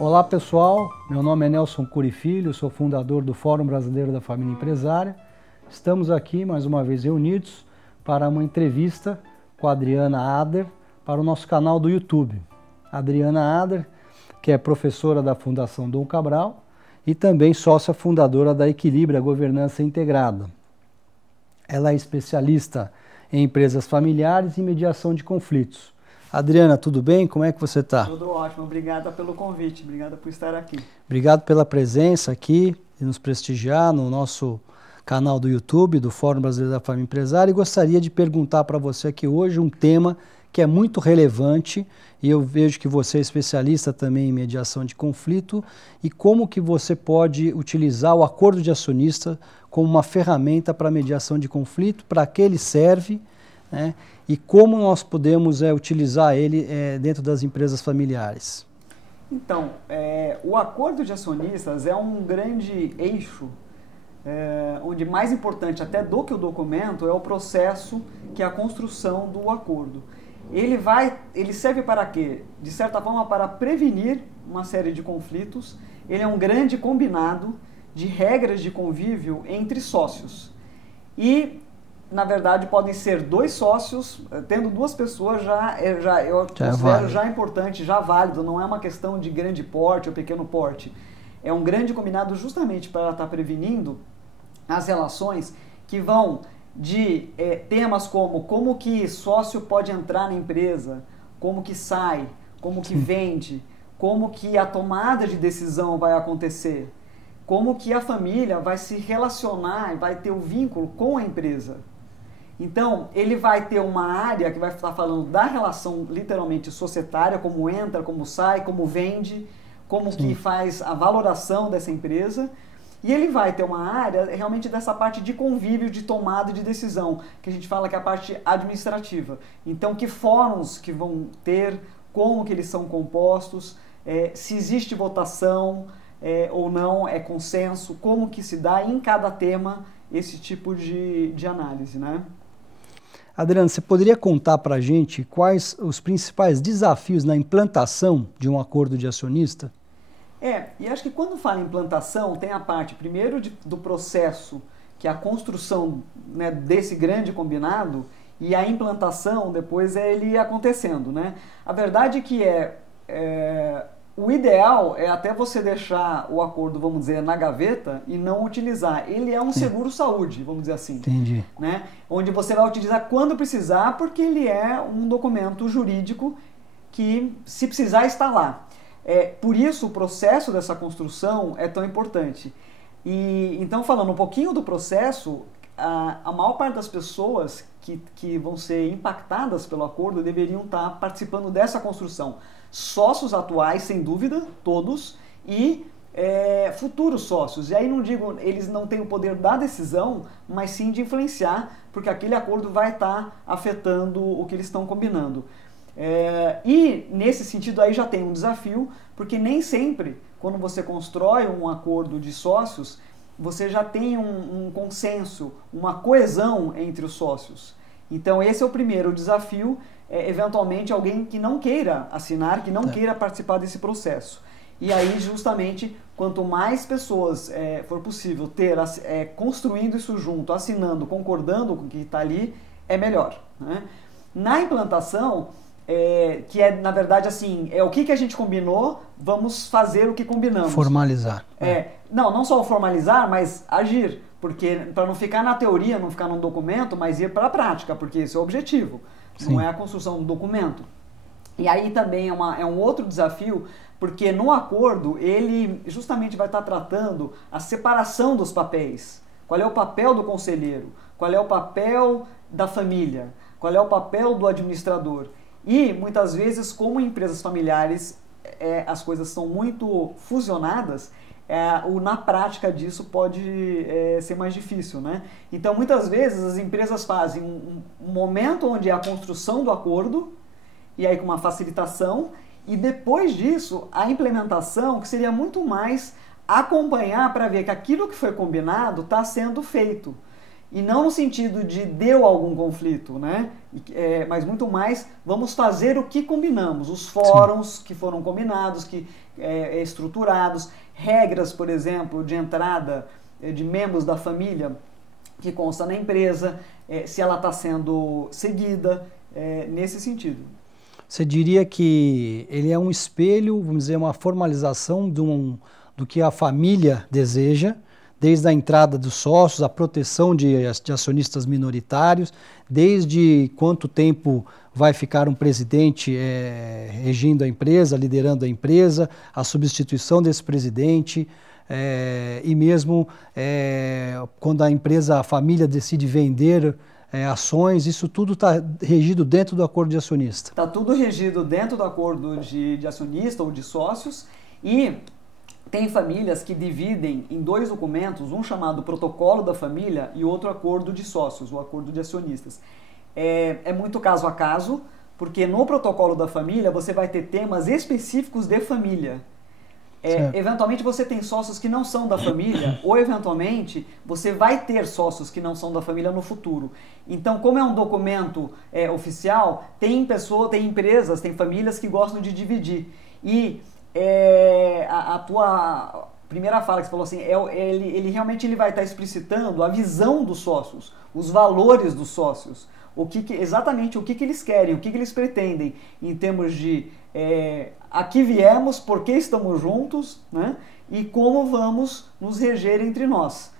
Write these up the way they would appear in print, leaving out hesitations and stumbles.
Olá pessoal, meu nome é Nelson Curi Filho, sou fundador do Fórum Brasileiro da Família Empresária. Estamos aqui mais uma vez reunidos para uma entrevista com a Adriana Ader para o nosso canal do YouTube. A Adriana Ader, que é professora da Fundação Dom Cabral e também sócia fundadora da Equilibra Governança Integrada. Ela é especialista em empresas familiares e mediação de conflitos. Adriana, tudo bem? Como é que você está? Tudo ótimo, obrigada pelo convite, obrigada por estar aqui. Obrigado pela presença aqui e nos prestigiar no nosso canal do YouTube, do Fórum Brasileiro da Família Empresária, e gostaria de perguntar para você aqui hoje um tema que é muito relevante, e eu vejo que você é especialista também em mediação de conflito, e como que você pode utilizar o acordo de acionista como uma ferramenta para mediação de conflito, para que ele serve, né? E como nós podemos utilizar ele dentro das empresas familiares? Então, o acordo de acionistas é um grande eixo, onde mais importante até do que o documento é o processo, que é a construção do acordo. Ele serve para quê? De certa forma, para prevenir uma série de conflitos. Ele é um grande combinado de regras de convívio entre sócios. E na verdade, podem ser dois sócios, tendo duas pessoas eu considero já importante, já válido, não é uma questão de grande porte ou pequeno porte. É um grande combinado justamente para estar prevenindo as relações que vão de temas como que sócio pode entrar na empresa, como que sai, como que vende, como que a tomada de decisão vai acontecer, como que a família vai se relacionar, vai ter o vínculo com a empresa. Então, ele vai ter uma área que vai estar falando da relação literalmente societária, como entra, como sai, como vende, como que faz a valoração dessa empresa. E ele vai ter uma área realmente dessa parte de convívio, de tomada de decisão, que a gente fala que é a parte administrativa. Então, que fóruns que vão ter, como que eles são compostos, se existe votação ou não, é consenso, como que se dá em cada tema esse tipo de análise, né? Adriana, você poderia contar para a gente quais os principais desafios na implantação de um acordo de acionista? E acho que quando fala em implantação, tem a parte primeiro do processo, que é a construção, né, desse grande combinado, e a implantação depois é ele acontecendo, né? A verdade é que o ideal é até você deixar o acordo, vamos dizer, na gaveta e não utilizar. Ele é um seguro-saúde, vamos dizer assim. Entendi. Né? Onde você vai utilizar quando precisar, porque ele é um documento jurídico que, se precisar, está lá. Por isso, o processo dessa construção é tão importante. E, então, falando um pouquinho do processo, a maior parte das pessoas que vão ser impactadas pelo acordo deveriam estar participando dessa construção. Sócios atuais, sem dúvida, todos, e futuros sócios. E aí não digo, eles não têm o poder da decisão, mas sim de influenciar, porque aquele acordo vai estar afetando o que eles estão combinando. E nesse sentido aí já tem um desafio, porque nem sempre, quando você constrói um acordo de sócios, você já tem um consenso, uma coesão entre os sócios. Então esse é o primeiro desafio, eventualmente alguém que não queira assinar, que não queira participar desse processo. E aí justamente, quanto mais pessoas for possível ter construindo isso junto, assinando, concordando com o que está ali, é melhor, né? Na implantação, que na verdade assim, o que a gente combinou, vamos fazer o que combinamos. Formalizar. Não só formalizar, mas agir, porque para não ficar na teoria, não ficar num documento, mas ir para a prática, porque esse é o objetivo. Sim. Não é a construção do documento. E aí também é um outro desafio, porque no acordo ele justamente vai estar tratando a separação dos papéis. Qual é o papel do conselheiro? Qual é o papel da família? Qual é o papel do administrador? E muitas vezes, como em empresas familiares as coisas são muito fusionadas, na prática disso pode ser mais difícil, né? Então, muitas vezes, as empresas fazem um momento onde é a construção do acordo, e aí com uma facilitação, e depois disso, a implementação, que seria muito mais acompanhar para ver que aquilo que foi combinado está sendo feito. E não no sentido de deu algum conflito, né? Mas muito mais, vamos fazer o que combinamos. Os fóruns Sim. que foram combinados, estruturados, regras, por exemplo, de entrada de membros da família que consta na empresa, se ela está sendo seguida, nesse sentido. Você diria que ele é um espelho, vamos dizer, uma formalização do que a família deseja, desde a entrada dos sócios, a proteção de acionistas minoritários, desde quanto tempo vai ficar um presidente regindo a empresa, liderando a empresa, a substituição desse presidente, e mesmo quando a empresa, a família decide vender ações, isso tudo está regido dentro do acordo de acionista. Está tudo regido dentro do acordo de acionista ou de sócios, e tem famílias que dividem em 2 documentos, um chamado protocolo da família e outro acordo de sócios, o acordo de acionistas. É muito caso a caso, porque no protocolo da família você vai ter temas específicos de família. Eventualmente você tem sócios que não são da família, ou eventualmente você vai ter sócios que não são da família no futuro. Então, como é um documento oficial, tem empresas, tem famílias que gostam de dividir. E a tua primeira fala que você falou assim, ele realmente vai estar explicitando a visão dos sócios, os valores dos sócios, exatamente o que eles querem, o que eles pretendem em termos de aqui viemos, por que estamos juntos, né? E como vamos nos reger entre nós.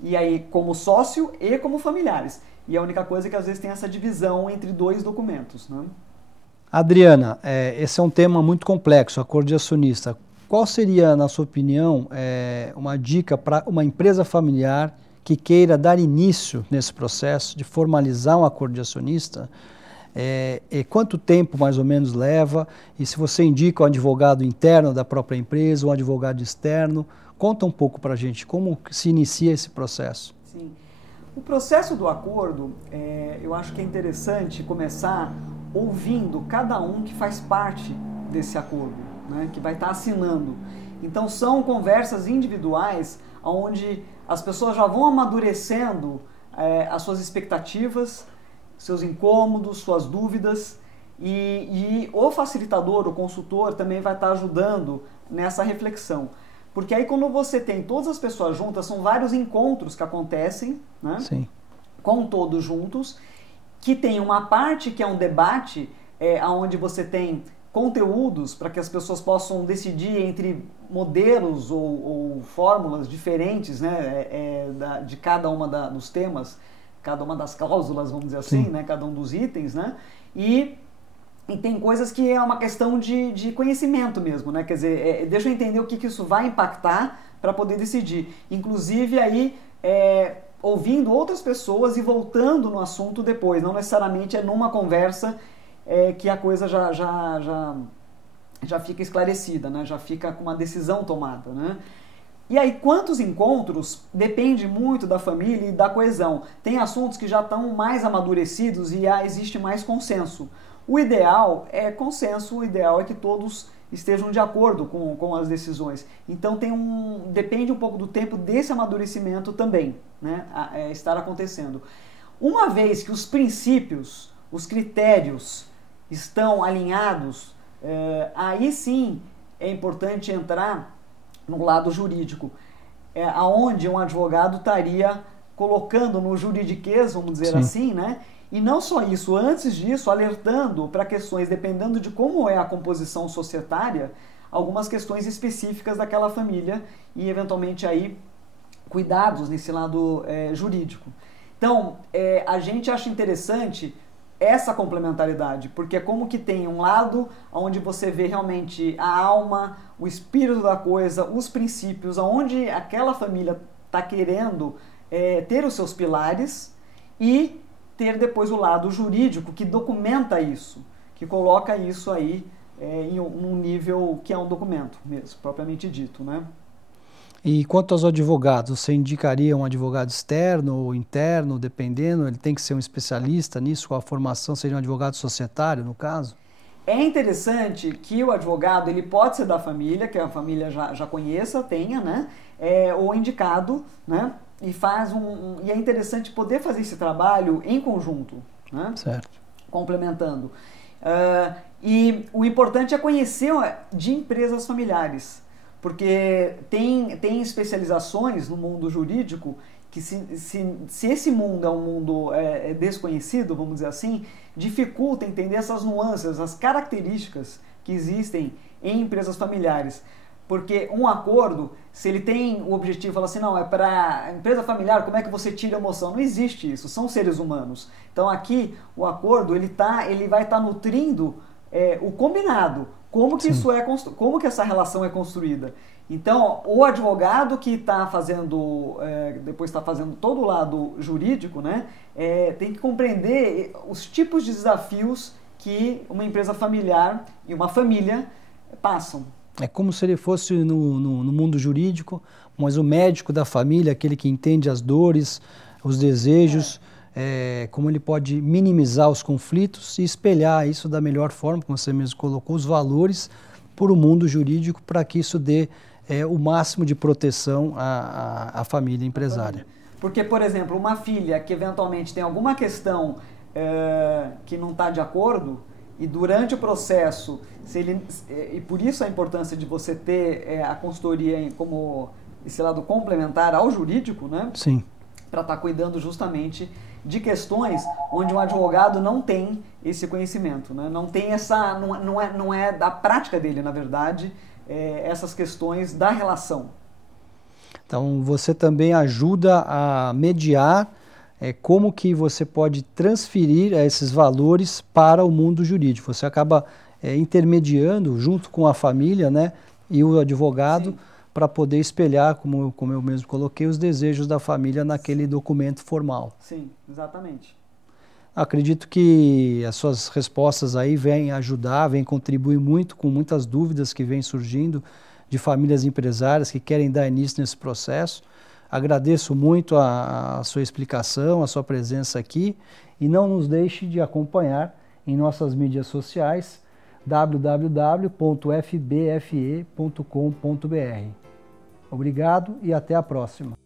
E aí, como sócio e como familiares. E a única coisa é que às vezes tem essa divisão entre 2 documentos, né? Adriana, esse é um tema muito complexo, acordo de acionista. Qual seria, na sua opinião, uma dica para uma empresa familiar que queira dar início nesse processo de formalizar um acordo de acionista? Quanto tempo mais ou menos leva? E se você indica um advogado interno da própria empresa, um advogado externo, conta um pouco para a gente como se inicia esse processo. Sim. O processo do acordo, eu acho que é interessante começar ouvindo cada um que faz parte desse acordo, né, que vai estar assinando. Então são conversas individuais onde as pessoas já vão amadurecendo as suas expectativas, seus incômodos, suas dúvidas, e o facilitador, o consultor, também vai estar ajudando nessa reflexão. Porque aí quando você tem todas as pessoas juntas, são vários encontros que acontecem, né? Sim. Com todos juntos, que tem uma parte que é um debate, onde você tem conteúdos para que as pessoas possam decidir entre modelos ou fórmulas diferentes, né, de cada uma dos temas, cada uma das cláusulas, vamos dizer assim, né, cada um dos itens, né, e tem coisas que é uma questão de conhecimento mesmo, né, quer dizer, deixa eu entender o que isso vai impactar para poder decidir. Inclusive aí, ouvindo outras pessoas e voltando no assunto depois, não necessariamente numa conversa que a coisa já fica esclarecida, né? Já fica com uma decisão tomada, né? E aí, quantos encontros depende muito da família e da coesão. Tem assuntos que já estão mais amadurecidos e existe mais consenso. O ideal é consenso, o ideal é que todos estejam de acordo com as decisões. Então depende um pouco do tempo desse amadurecimento também, né? Estar acontecendo. Uma vez que os princípios, os critérios estão alinhados, aí sim é importante entrar no lado jurídico, aonde um advogado estaria colocando no juridiquês, vamos dizer Sim. assim, né? E não só isso, antes disso, alertando para questões, dependendo de como é a composição societária, algumas questões específicas daquela família e, eventualmente, aí, cuidados nesse lado jurídico. Então, a gente acha interessante essa complementaridade, porque é como que tem um lado onde você vê realmente a alma, o espírito da coisa, os princípios, onde aquela família está querendo ter os seus pilares, e ter depois o lado jurídico que documenta isso, que coloca isso aí em um nível que é um documento mesmo, propriamente dito, né? E quanto aos advogados, você indicaria um advogado externo ou interno, dependendo? Ele tem que ser um especialista nisso, com a formação seria um advogado societário, no caso? É interessante que o advogado, ele pode ser da família, que a família já conheça, tenha, né? Ou indicado, né? e e é interessante poder fazer esse trabalho em conjunto, né? Certo. Complementando. E o importante é conhecer de empresas familiares, porque tem especializações no mundo jurídico que se esse mundo é um mundo desconhecido, vamos dizer assim, dificulta entender essas nuances, as características que existem em empresas familiares. Porque um acordo, se ele tem o objetivo, fala assim, não, é para empresa familiar, como é que você tira a emoção? Não existe isso, são seres humanos. Então aqui o acordo ele vai estar nutrindo o combinado, como que como que essa relação é construída. Então o advogado que está fazendo, depois está fazendo todo o lado jurídico, né, tem que compreender os tipos de desafios que uma empresa familiar e uma família passam. É como se ele fosse no mundo jurídico, mas o médico da família, aquele que entende as dores, os desejos, como ele pode minimizar os conflitos e espelhar isso da melhor forma, como você mesmo colocou, os valores para o mundo jurídico, para que isso dê o máximo de proteção à família empresária. Porque, por exemplo, uma filha que eventualmente tem alguma questão que não está de acordo, e durante o processo, e por isso a importância de você ter a consultoria como esse lado complementar ao jurídico, né? Sim. Para estar cuidando justamente de questões onde um advogado não tem esse conhecimento, né? Não tem não é da prática dele, na verdade, essas questões da relação. Então você também ajuda a mediar como que você pode transferir esses valores para o mundo jurídico. Você acaba intermediando junto com a família, né, e o advogado para poder espelhar, como eu mesmo coloquei, os desejos da família naquele documento formal. Sim, exatamente. Acredito que as suas respostas aí vêm ajudar, vêm contribuir muito com muitas dúvidas que vêm surgindo de famílias empresárias que querem dar início nesse processo. Agradeço muito a sua explicação, a sua presença aqui e não nos deixe de acompanhar em nossas mídias sociais www.fbfe.com.br. Obrigado e até a próxima.